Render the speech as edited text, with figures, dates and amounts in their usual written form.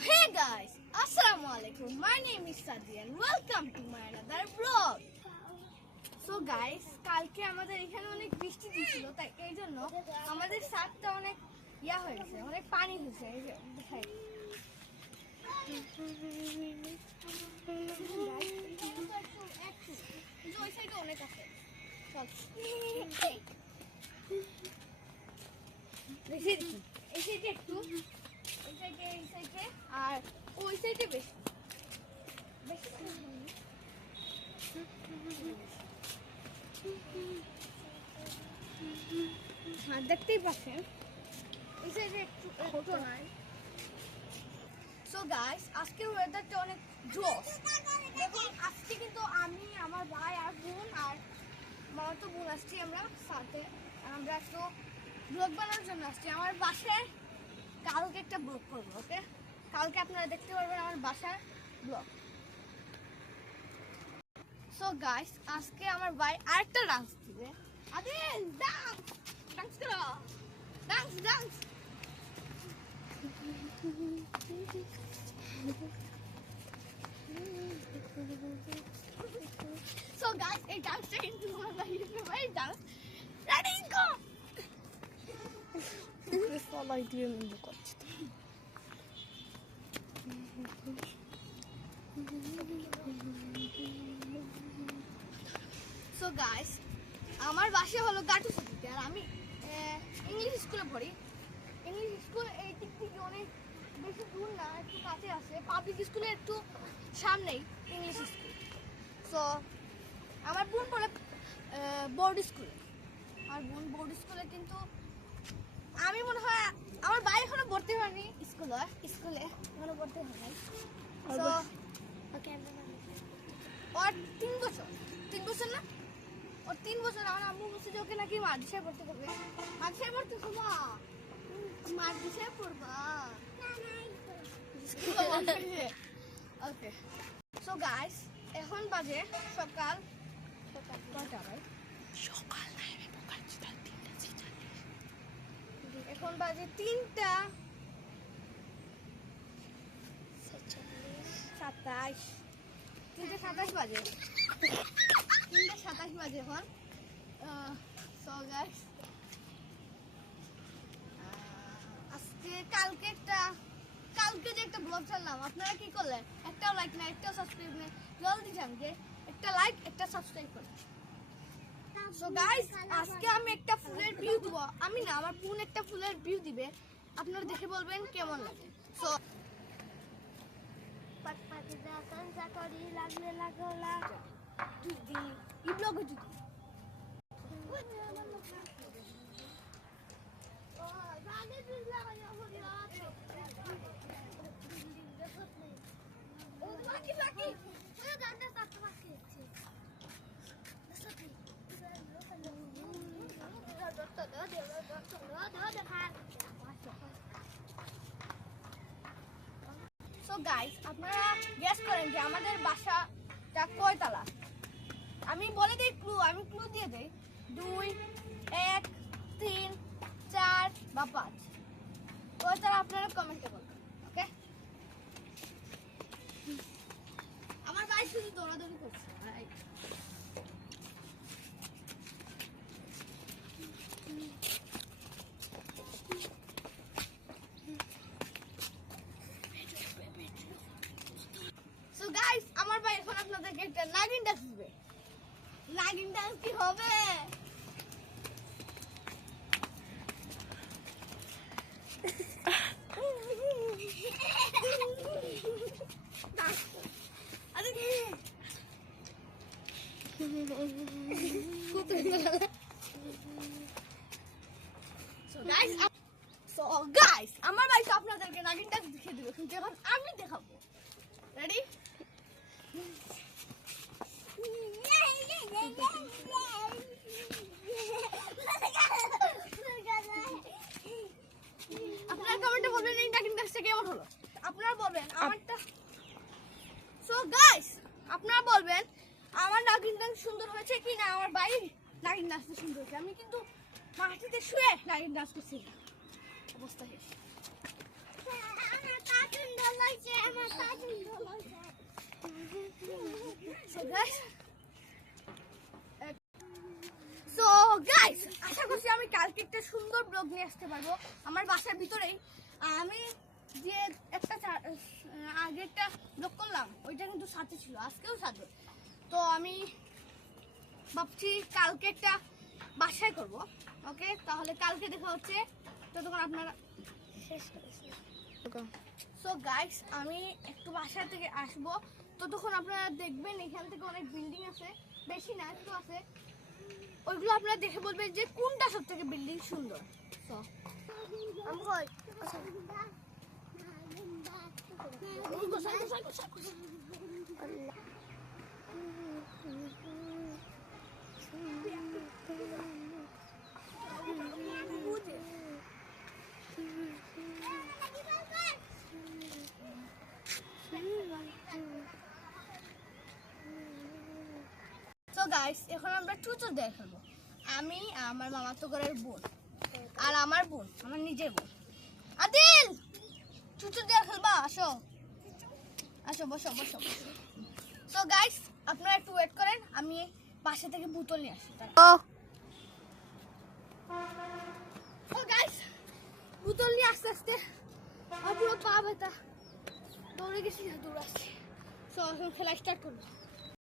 hey guys, Assalamu alaikum. My name is Sadi and welcome to my another vlog. So guys, কালকে আমাদের এখানে অনেক বৃষ্টি ছিল, তাই এই জন্য আমাদের ছাদটা অনেক হয়েছে, অনেক পানি হয়েছে। এই যে দেখাই, ওই সাইডে অনেক আছে। এই সাইডে একটু, এই সাইডে আর ওই সাইডে বেশি। হ্যাঁ, দেখতেই পাচ্ছেন এই সাইডে একটু ছোট নয়। সো গাইস, আজকের ওয়েদারটা অনেক জোস। দেখুন, আজকে কিন্তু আমি, আমার ভাই আর বোন আর মামা তো বোন আসছি, আমরা সাথে আমরা একটু ব্লগ বানানোর জন্য আসছি। আমার বাসায় কালকে একটা ব্লগ করবো, ওকে? কালকে আপনারা দেখতে পারবেন আমার বাসার ব্লগ। সো গাইস, আজকে আমার ভাই আরেকটা ডান্স দিবে। আরে ডান্স ডান্স করো, ডান্স ডান্স। সো গাইস, এই ডান্সটা কিন্তু আমার ভাইয়ের ফেভারিট ডান্স। Ready go. সবাই দিয়ে বন্ধ করছে। সো গাইস, আমার বাসা হলো গাটুসিতে আর আমি ইংলিশ স্কুলে পড়ি। ইংলিশ স্কুল এই দিক থেকে অনেক বেশি দূর না, একটু কাছে আছে। পাবলিক স্কুলে একটু সামনেই ইংলিশ স্কুল। সো আমার বোন পড়ে বোর্ড স্কুলে। আর বোন বোর্ড স্কুলে, কিন্তু আমি মনে হয় আমার ভাই এখনো ভর্তি হয়নি স্কুলে এখনো ভর্তি হয়নি। সো ওর 3 বছর না, ওর 3 বছর। আমার আম্মু বলছে যে ওকে নাকি মাদ্রাসায় পড়তে হবে। মাদ্রাসায় পড়তে হবা, মাদ্রাসায় পড়বা। ওকে। সো গাইস, এখন বাজে সকাল কয়টা ভাই? এখন বাজে 3:27 বাজে। 3:27 বাজে এখন। সো গাইস, আজকে কালকে যে একটা ব্লগ ছাড়লাম, আপনারা কি করলেন? একটাও লাইক না, একটাও সাবস্ক্রাইব না। জলদি জানকে একটা লাইক, একটা সাবস্ক্রাইব করুন। সো গাইস, আজকে আমি একটা ফুলের ভিউ দিব। আমি না, আমার বোন একটা ফুলের ভিউ দিবে। আপনারা দেখে বলবেন কেমন লাগে। সো পাটপাটি দা কাঞ্চা করি লাগলে লাগলা যদি এই ব্লগে যদি সো গাইস, আপনারা গেস করেন যে আমাদের বাসাটা কয়তলা। আমি বলে দিই ক্লু, আমি ক্লু দিয়ে দেই। 2, 1, 3, 4 বা 5 কয়তলা আপনারা কমেন্টে বলবেন, ওকে? আমার ভাই শুধু দৌড়াদৌড়ি করছে। সো গাইস, আমার ভাই এখন আপনাদেরকে একটা নাগিন ডান্স দিবে। নাগিন ডান্স কি হবে? So guys, আমার ভাই আপনাদেরকে নাগিন ডান্স দেখিয়ে দিবে, কিন্তু এখন আমি দেখাবো। রেডি? আপনারা কমেন্টে বলবেন এই নাগিন ডান্সটা কেমন হলো। আপনারা বলবেন আমারটা। সো গাইস, আপনারা বলবেন আমার নাগিন ডান্স সুন্দর হয়েছে কি না, আমার ভাই নাগিন ডান্সটা সুন্দর হয়েছে। আমি কিন্তু মাটিতে শুয়ে নাগিন ডান্স করছি, অবস্থা শেষ। সো গাইস, আশা করছি আমি কালকে একটা সুন্দর ব্লগ নিয়ে আসতে পারবো আমার বাসার ভিতরেই। আমি যে আগে একটা ব্লগ করলাম ওইটা কিন্তু সাথে ছিল, আজকেও সাথে। তো আমি ভাবছি কালকে একটা বাসায় করব। ওকে, তাহলে কালকে দেখা হচ্ছে, ততক্ষণ আপনারা শেষ করেছি। সো গাইস, আমি একটু বাসা থেকে আসবো, ততক্ষণ আপনারা দেখবেন এখান থেকে অনেক বিল্ডিং আছে, বেশি না একটু আছে, ওইগুলো আপনারা দেখে বলবেন যে কোনটা সব থেকে বিল্ডিং সুন্দর। সো গাইস, এখন আমরা টুচুর দিয়ে খেলবো। আমি আমার মামাতো ঘরের বোন আর আমার বোন আমার নিজের বোন। আদিল, টুচুর দিয়ে খেলবা? আসো আসো, বসো বসো। তো গাইস, আপনারা একটু ওয়েট করেন, আমি বাসা থেকে বোতল নিয়ে আসি। তো গাইস, বোতল নিয়ে আস্তে আস্তে পুরো পা ব্যথা, দৌড়ে গেছি, দৌড়াচ্ছি। তো এখন খেলা স্টার্ট করবো।